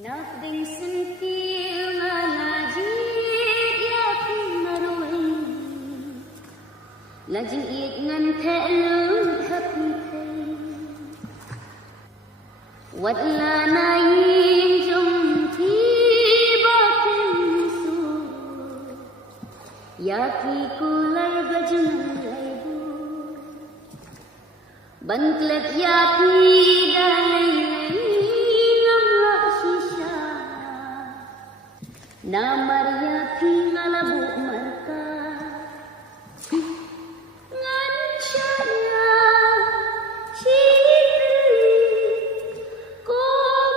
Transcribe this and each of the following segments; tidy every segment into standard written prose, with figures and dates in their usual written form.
Nafding sentil ngalajit yakin marway Lajing iit ngan te'lung hapitay Wadla na yin jom tibakin su Yaki kular gajunan laybu Bantlet yaki dalay Namar yakin alabu marka Ngan syarya cipri Ko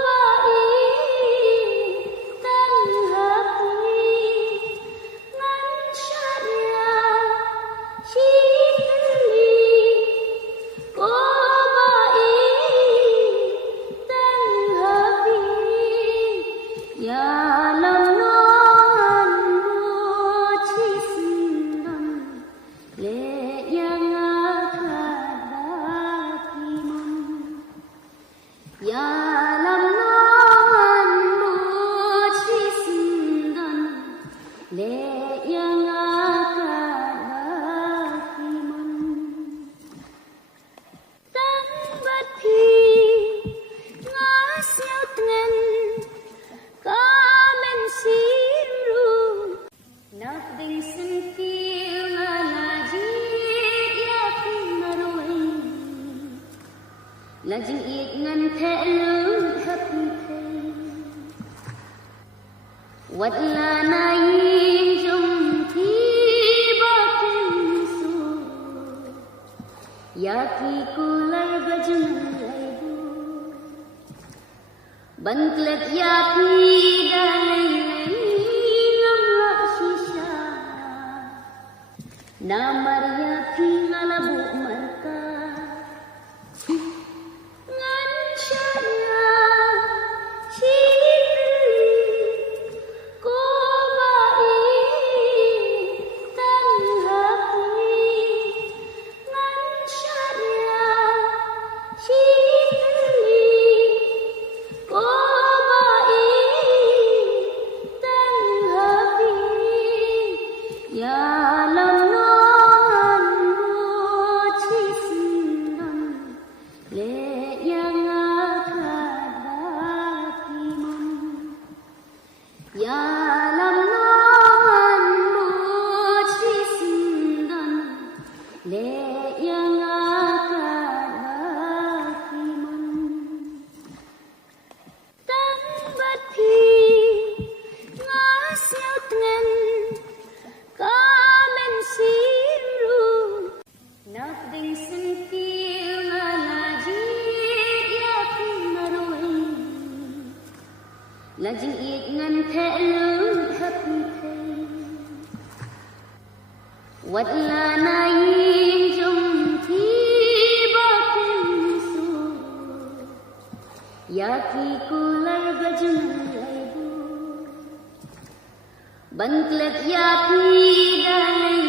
bai tang hati Ngan syarya cipri Ko bai tang hati Ya lam Lajing iit ngan te'lung hapitay Wadla na yin jom tibakin su Yaki kular gajunan laybu Bantlet yaki dalay lamla shisha Namar yaki alabu marka Lajing iit ngan te'lung hapitay Wadla na yin jom tibakin su Yaki kular gajunan laybu Bantlet yaki dalay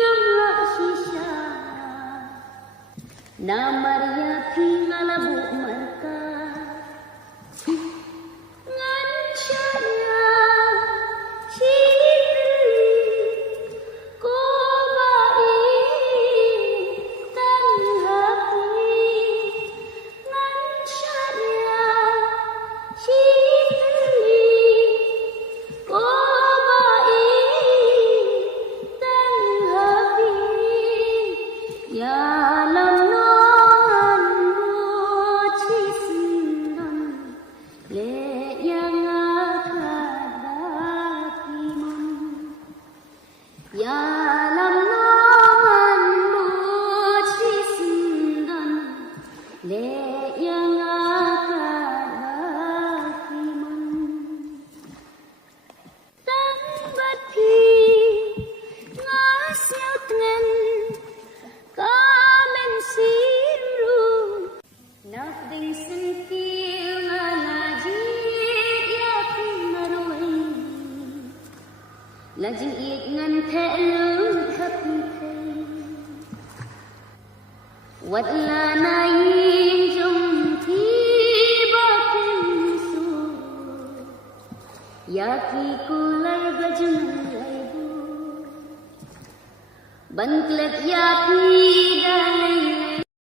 lamla shisha Namar yaki alabu marka Lajing iit ngan te'lung hapitay Wadla na yin jom tibakin su Yakiku largajunaibu Banklet yapi dalai